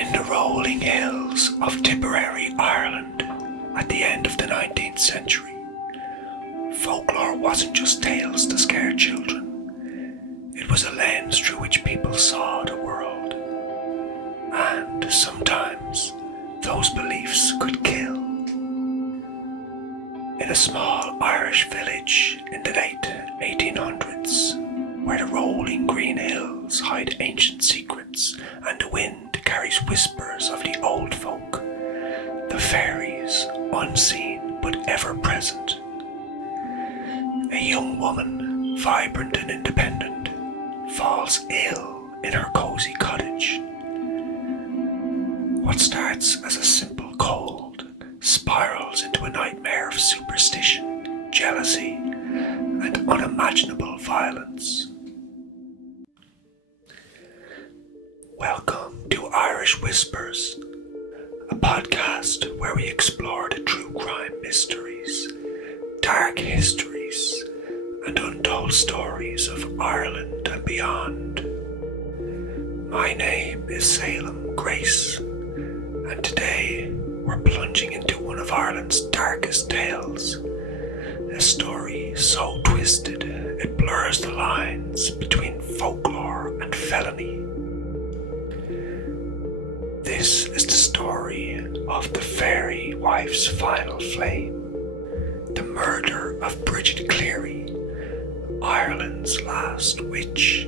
In the rolling hills of Tipperary, Ireland, at the end of the 19th century, folklore wasn't just tales to scare children. It was a lens through which people saw the world. And sometimes those beliefs could kill. In a small Irish village in the late 1800s, where the rolling green hills hide ancient secrets and the wind carries whispers of the old folk, the fairies, unseen but ever present. A young woman, vibrant and independent, falls ill in her cosy cottage. What starts as a simple cold spirals into a nightmare of superstition, jealousy, and unimaginable violence. Welcome to Irish Whispers, a podcast where we explore the true crime mysteries, dark histories, and untold stories of Ireland and beyond. My name is Salem Grace, and today we're plunging into one of Ireland's darkest tales. A story so twisted it blurs the lines between folklore and felony. This is the story of the fairy wife's final flame, the murder of Bridget Cleary, Ireland's last witch.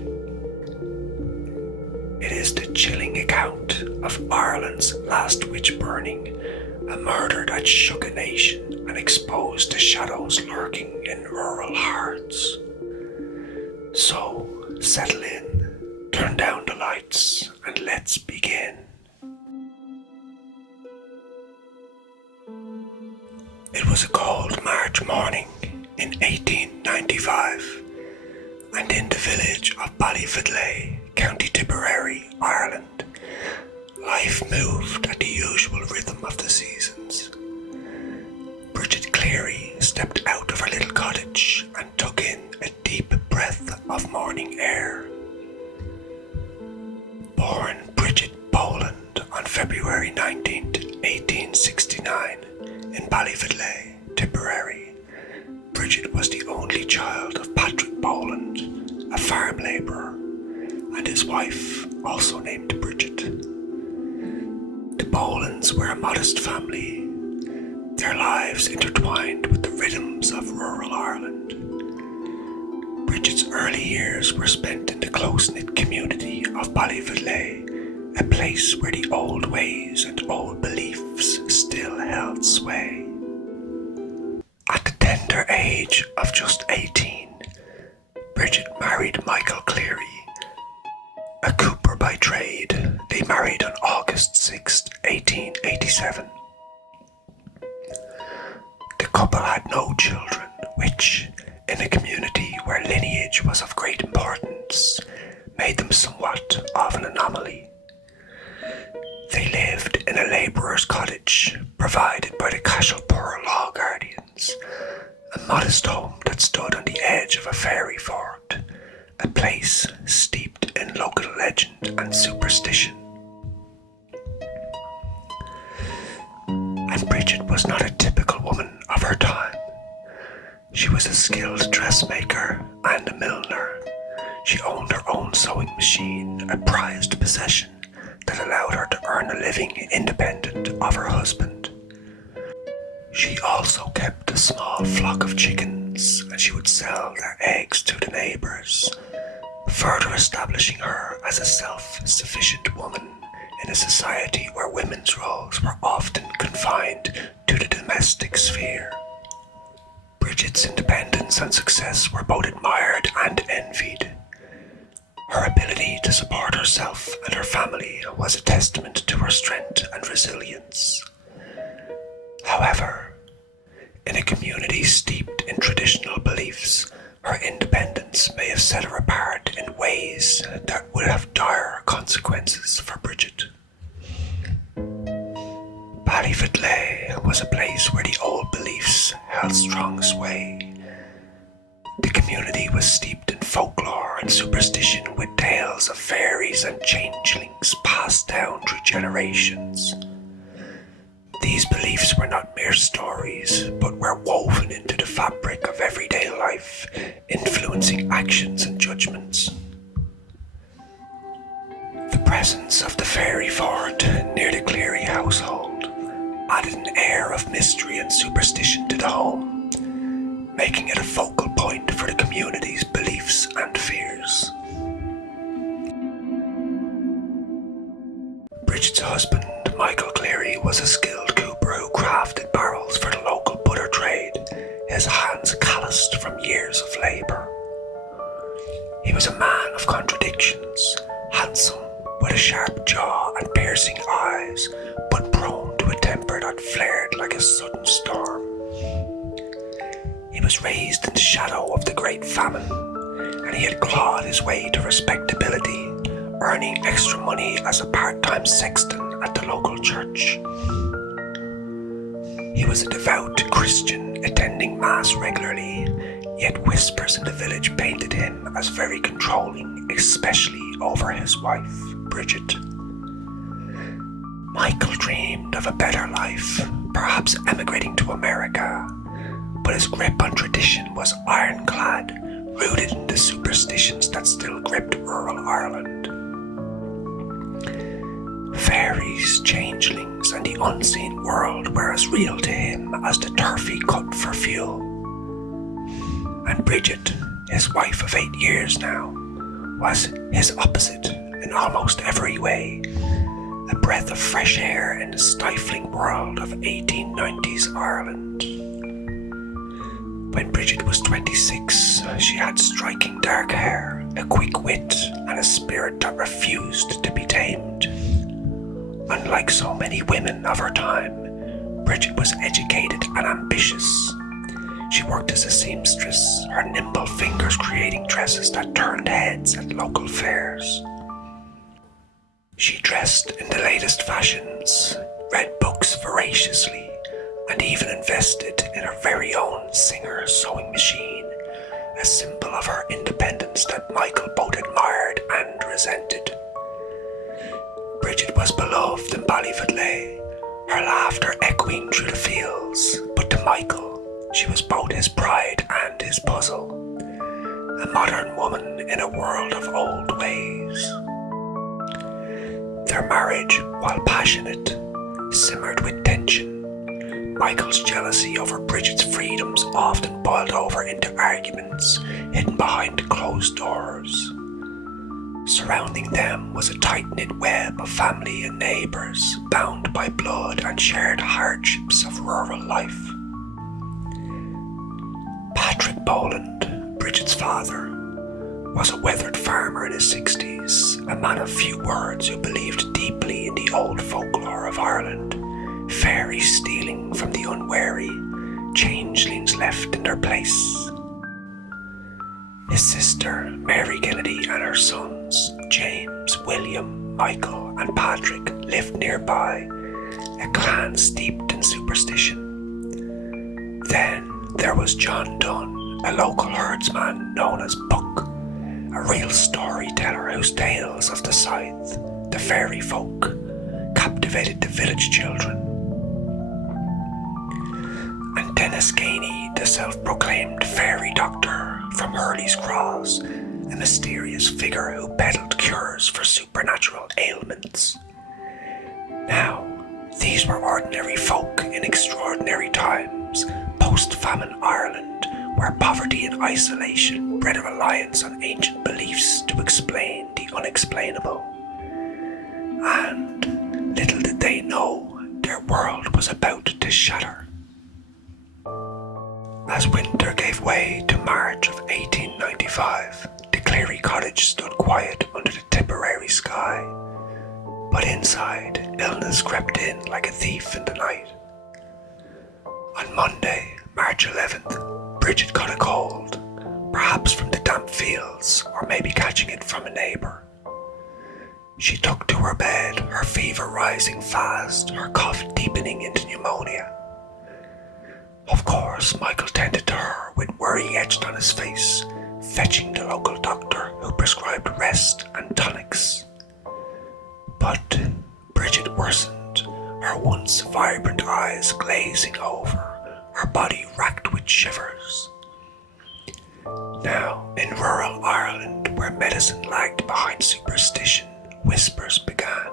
It is the chilling account of Ireland's last witch burning, a murder that shook a nation and exposed the shadows lurking in rural hearts. So, settle in, turn down the lights, and let's begin. It was a cold March morning in 1895, and in the village of Ballyfidlay, County Tipperary, Ireland, life moved at the usual rhythm of the seasons. Bridget Cleary stepped out of her little cottage and took in a deep breath of morning air. Born Bridget Boland on February 19th, 1869, in Ballyfidlay, Tipperary, Bridget was the only child of Patrick Boland, a farm labourer, and his wife, also named Bridget. The Bolands were a modest family, their lives intertwined with the rhythms of rural Ireland. Bridget's early years were spent in the close-knit community of Ballyfidlay, a place where the old ways and old beliefs still held sway. At the tender age of just 18, Bridget married Michael Cleary, a cooper by trade. They married on August 6, 1887. The couple had no children, which, in a community where lineage was of great importance, made them somewhat of an anomaly. They lived in a labourer's cottage provided by the Cashel-Poor Law Guardians, a modest home that stood on the edge of a fairy fort, a place steeped in local legend and superstition. And Bridget was not a typical woman of her time. She was a skilled dressmaker and a milliner. She owned her own sewing machine, a prized possession that allowed her to earn a living independent of her husband. She also kept a small flock of chickens, and she would sell their eggs to the neighbours, further establishing her as a self-sufficient woman in a society where women's roles were often confined to the domestic sphere. Bridget's independence and success were both admired and envied. Her ability to support herself and her family was a testament to her strength and resilience. However, in a community steeped in traditional beliefs, her independence may have set her apart in ways that would have dire consequences for Bridget. Ballyfidlay was a place where the old beliefs held strong sway. The community was steeped in folklore and superstition with tales of fairies and changelings passed down through generations. These beliefs were not mere stories, but were woven into the fabric of everyday life, influencing actions and judgments. The presence of the fairy fort near the Cleary household added an air of mystery and superstition to the home, making it a focal point for the community's beliefs and fears. Bridget's husband, Michael Cleary, was a skilled cooper who crafted barrels for the local butter trade, his hands calloused from years of labour. He was a man of contradictions, handsome, with a sharp jaw and piercing eyes, but prone to a temper that flared like a sudden storm. He was raised in the shadow of the Great Famine, and he had clawed his way to respectability, earning extra money as a part-time sexton at the local church. He was a devout Christian, attending Mass regularly, yet whispers in the village painted him as very controlling, especially over his wife, Bridget. Michael dreamed of a better life, perhaps emigrating to America, but his grip on tradition was ironclad, rooted in the superstitions that still gripped rural Ireland. Fairies, changelings, and the unseen world were as real to him as the turf he cut for fuel. And Bridget, his wife of 8 years now, was his opposite in almost every way, a breath of fresh air in the stifling world of 1890s Ireland. When Bridget was 26, she had striking dark hair, a quick wit, and a spirit that refused to be tamed. Unlike so many women of her time, Bridget was educated and ambitious. She worked as a seamstress, her nimble fingers creating dresses that turned heads at local fairs. She dressed in the latest fashions, read books voraciously, and even invested in her very own Singer sewing machine, a symbol of her independence that Michael both admired and resented. Bridget was beloved in Ballyfidlay, her laughter echoing through the fields, but to Michael, she was both his pride and his puzzle, a modern woman in a world of old ways. Their marriage, while passionate, simmered with tension. Michael's jealousy over Bridget's freedoms often boiled over into arguments hidden behind closed doors. Surrounding them was a tight-knit web of family and neighbours, bound by blood and shared hardships of rural life. Patrick Boland, Bridget's father, was a weathered farmer in his 60s, a man of few words who believed deeply in the old folklore of Ireland, fairies stealing from the unwary, changelings left in their place. His sister, Mary Kennedy, and her sons, James, William, Michael, and Patrick, lived nearby, a clan steeped in superstition. Then there was John Dunn, a local herdsman known as Buck, a real storyteller whose tales of the scythe, the fairy folk, captivated the village children. And Dennis Ganey, the self-proclaimed fairy doctor from Hurley's Cross, a mysterious figure who peddled cures for supernatural ailments. Now, these were ordinary folk in extraordinary times, post-famine Ireland, where poverty and isolation bred a reliance on ancient beliefs to explain the unexplainable. And little did they know, their world was about to shatter. As winter gave way to March of 1895, the Cleary cottage stood quiet under the Tipperary sky. But inside, illness crept in like a thief in the night. On Monday, March 11th, Bridget caught a cold, perhaps from the damp fields, or maybe catching it from a neighbour. She took to her bed, her fever rising fast, her cough deepening into pneumonia. Of course, Michael tended to her with worry etched on his face, fetching the local doctor who prescribed rest and tonics. But Bridget worsened, her once vibrant eyes glazing over, her body racked with shivers. Now, in rural Ireland, where medicine lagged behind superstition, whispers began.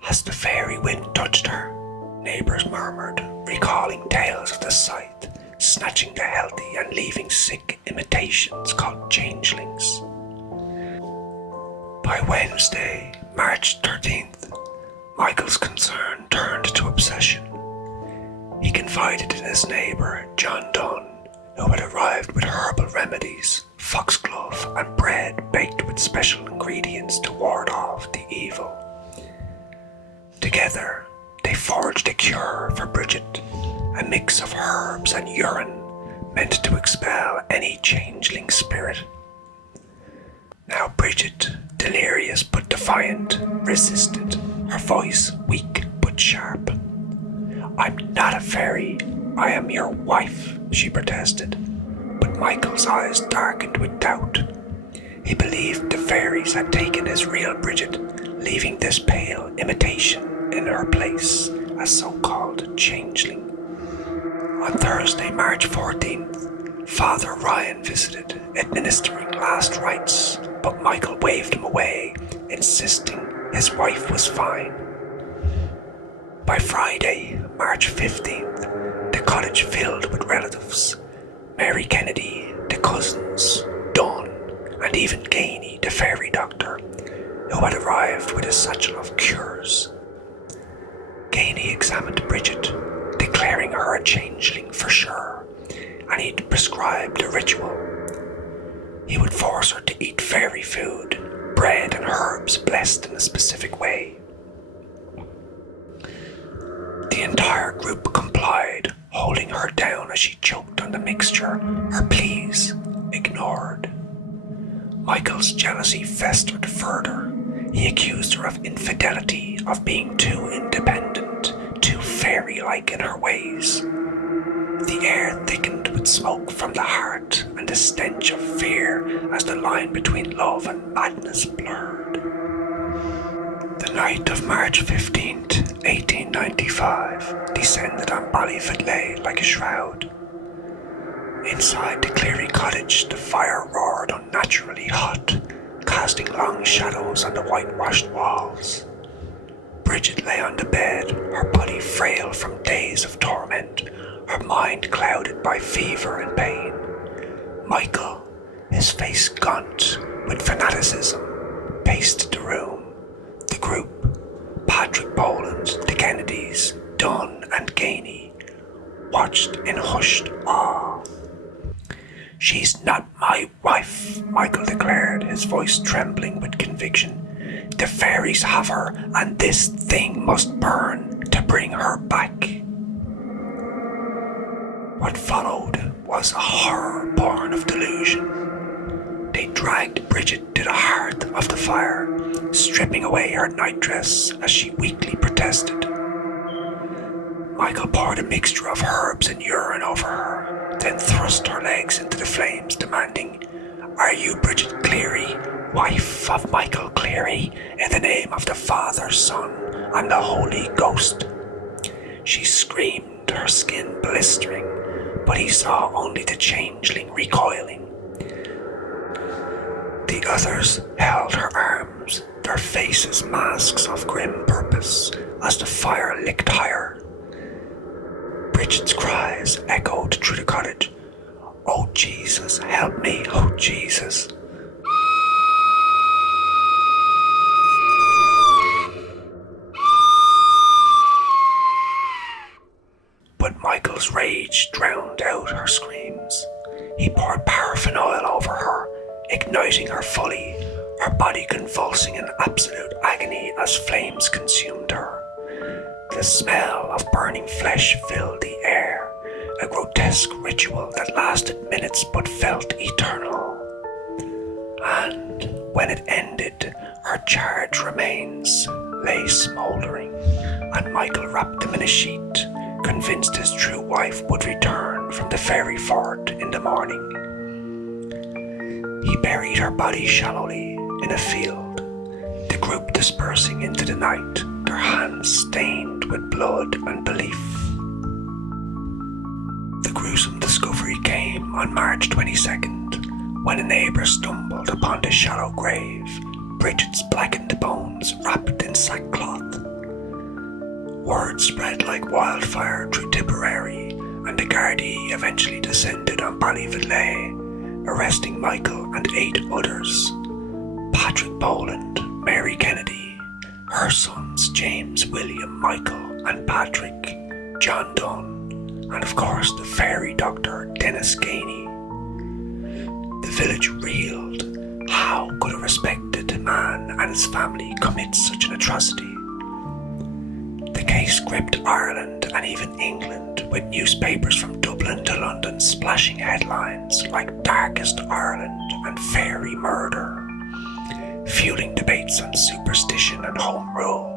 Has the fairy wind touched her? Neighbours murmured, recalling tales of the scythe, snatching the healthy and leaving sick imitations called changelings. By Wednesday, March 13th, Michael's concern turned to obsession. He confided in his neighbour, John Dunn, who had arrived with herbal remedies, foxglove, and bread baked with special ingredients to ward off the evil. Together, they forged a cure for Bridget, a mix of herbs and urine meant to expel any changeling spirit. Now Bridget, delirious but defiant, resisted, her voice weak but sharp. I'm not a fairy, I am your wife, she protested, but Michael's eyes darkened with doubt. He believed the fairies had taken his real Bridget, leaving this pale imitation in her place, a so-called changeling. On Thursday, March 14th, Father Ryan visited, administering last rites, but Michael waved him away, insisting his wife was fine. By Friday, March 15th, the cottage filled with relatives. Mary Kennedy, the cousins, Dawn, and even Gainey, the fairy doctor, who had arrived with a satchel of cures. Gainey examined Bridget, declaring her a changeling for sure, and he'd prescribed a ritual. He would force her to eat fairy food, bread and herbs blessed in a specific way. The entire group complied, holding her down as she choked on the mixture, her pleas ignored. Michael's jealousy festered further. He accused her of infidelity, of being too independent, too fairy-like in her ways. The air thickened with smoke from the heart and a stench of fear as the line between love and madness blurred. The night of March 15th, 1895, descended on Ballyfidlay like a shroud. Inside the Cleary cottage, the fire roared unnaturally hot, casting long shadows on the whitewashed walls. Bridget lay on the bed, her body frail from days of torment, her mind clouded by fever and pain. Michael, his face gaunt with fanaticism, paced the room. The group, Patrick Boland, the Kennedys, Dunn and Gainey, watched in hushed awe. She's not my wife, Michael declared, his voice trembling with conviction. The fairies have her, and this thing must burn to bring her back. What followed was a horror born of delusion. They dragged Bridget to the hearth of the fire, stripping away her nightdress as she weakly protested. Michael poured a mixture of herbs and urine over her, then thrust her legs into the flames, demanding, "Are you Bridget Cleary, wife of Michael Cleary, in the name of the Father, Son, and the Holy Ghost?" She screamed, her skin blistering, but he saw only the changeling recoiling. The others held her arms, their faces masks of grim purpose, as the fire licked higher. Bridget's cries echoed through the cottage. "Oh Jesus, help me, oh Jesus." But Michael's rage drowned out her screams. He poured paraffin oil over her, igniting her fully, her body convulsing in absolute agony as flames consumed her. The smell of burning flesh filled the air, a grotesque ritual that lasted minutes but felt eternal. And when it ended, her charred remains lay smouldering, and Michael wrapped them in a sheet, convinced his true wife would return from the fairy fort in the morning. He buried her body shallowly in a field, the group dispersing into the night, their hands stained with blood and belief. The gruesome discovery came on March 22nd, when a neighbour stumbled upon the shallow grave, Bridget's blackened bones wrapped in sackcloth. Word spread like wildfire through Tipperary, and the Gardaí eventually descended on Ballyvidlea, arresting Michael and 8 others: Patrick Boland, Mary Kennedy, her sons James, William, Michael and Patrick, John Dunn, and of course the fairy doctor Dennis Gainey. The village reeled. How could a respected man and his family commit such an atrocity? The case gripped Ireland and even England, with newspapers from Dublin to London splashing headlines like Darkest Ireland and Fairy Murder, fueling debates on superstition and home rule.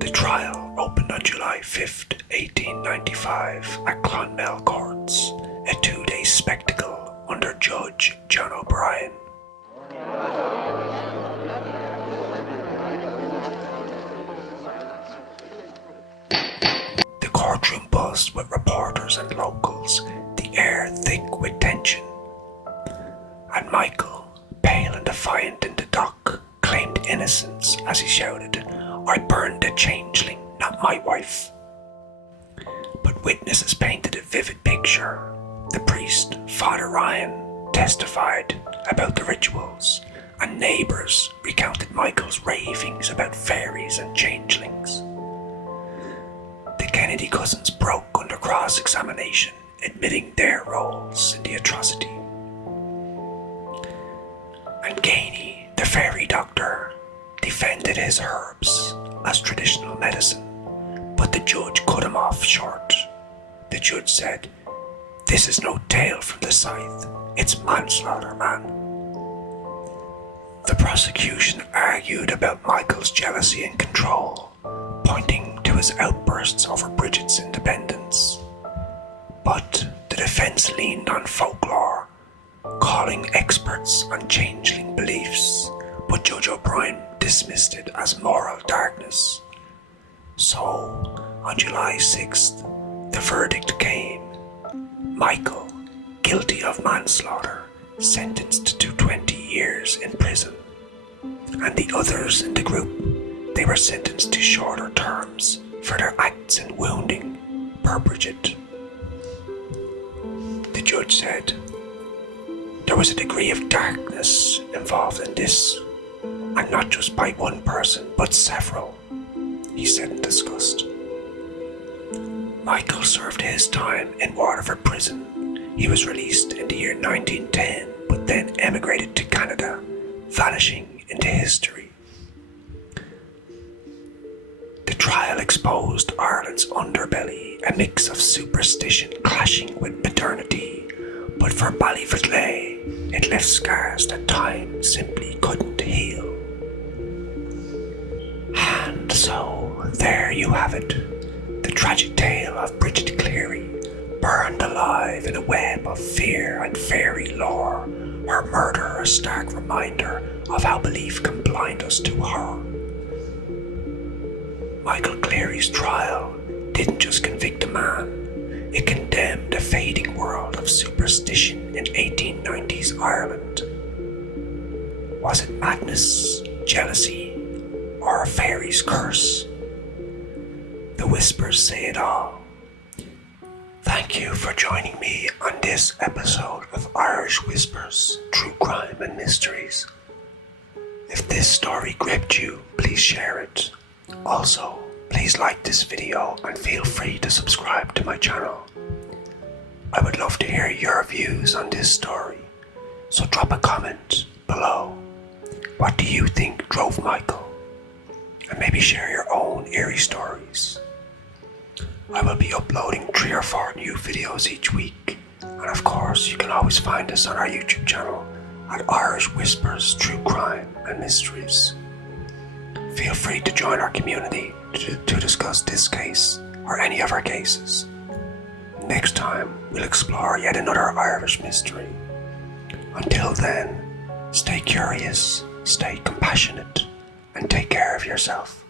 The trial opened on July 5th, 1895 at Clonmel Courts, a 2-day spectacle under Judge John O'Brien. The courtroom buzzed with reporters and locals, the air thick with tension. And Michael, pale and defiant in the dock, claimed innocence as he shouted, "I burned the changeling, not my wife." But witnesses painted a vivid picture. The priest, Father Ryan, testified about the rituals, and neighbours recounted Michael's ravings about fairies and changelings. The Kennedy cousins broke under cross-examination, admitting their roles in the atrocity. And Gainey, the fairy doctor, defended his herbs as traditional medicine, but the judge cut him off short. The judge said, "This is no tale from the scythe, it's manslaughter, man." The prosecution argued about Michael's jealousy and control, pointing to his outbursts over Bridget's independence. But the defense leaned on folklore, calling experts on changeling beliefs, but Judge O'Brien dismissed it as moral darkness. So, on July 6th, the verdict came. Michael, guilty of manslaughter, sentenced to 20 years in prison. And the others in the group, they were sentenced to shorter terms for their acts in wounding per Bridget. The judge said, "There was a degree of darkness involved in this, and not just by one person, but several," he said in disgust. Michael served his time in Waterford prison. He was released in the year 1910, but then emigrated to Canada, vanishing into history. The trial exposed Ireland's underbelly, a mix of superstition clashing with modernity, but for Ballyvidlea, it left scars that time simply couldn't heal. And so, there you have it, the tragic tale of Bridget Cleary, burned alive in a web of fear and fairy lore, her murder a stark reminder of how belief can blind us to horror. Michael Cleary's trial didn't just convict a man, it condemned a fading world of superstition in 1890s Ireland. Was it madness, jealousy, or a fairy's curse? The whispers say it all. Thank you for joining me on this episode of Irish Whispers, True Crime and Mysteries. If this story gripped you, please share it. Also, please like this video and feel free to subscribe to my channel. I would love to hear your views on this story, so drop a comment below. What do you think drove Michael? And maybe share your own eerie stories. I will be uploading 3 or 4 new videos each week, and of course you can always find us on our YouTube channel at Irish Whispers, True Crime and Mysteries. Feel free to join our community to discuss this case or any of our cases. Next time we'll explore yet another Irish mystery. Until then, stay curious, stay compassionate, and take care of yourself.